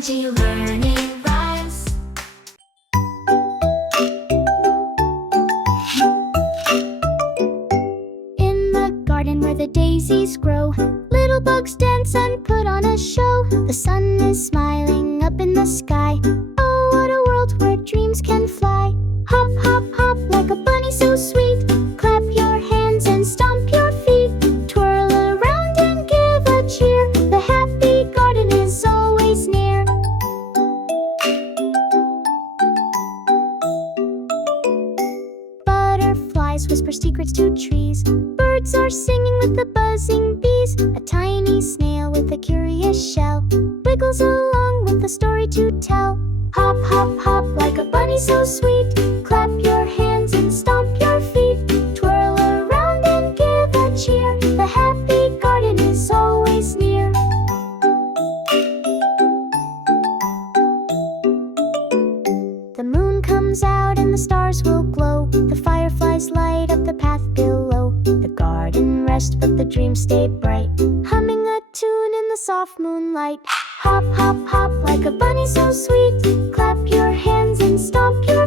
Benji learning rhymes. In the garden where the daisies grow, little bugs dance and put on a show. The sun is smiling up in the sky. Oh, what a world where dreams can fly. Hop, hop, hop like a bunny so sweet. Clap your hands and stomp your feet. Twirl around and give a cheer. The happy garden is always near. Butterflies whisper secrets to trees. Birds are singing with the buzzing bees. A tiny snail with a curious shell wiggles along with a story to tell. Hop, hop, hop like a bunny so sweet. Clap your hands and stomp your feet. Twirl around and give a cheer. The happy garden is always near. The moon comes out and the stars will glow. The fireflies light up the path below. The garden rests but the dreams stay bright, humming a tune in the soft moonlight. Hop, hop, hop like a bunny so sweet. Clap your hands and stomp your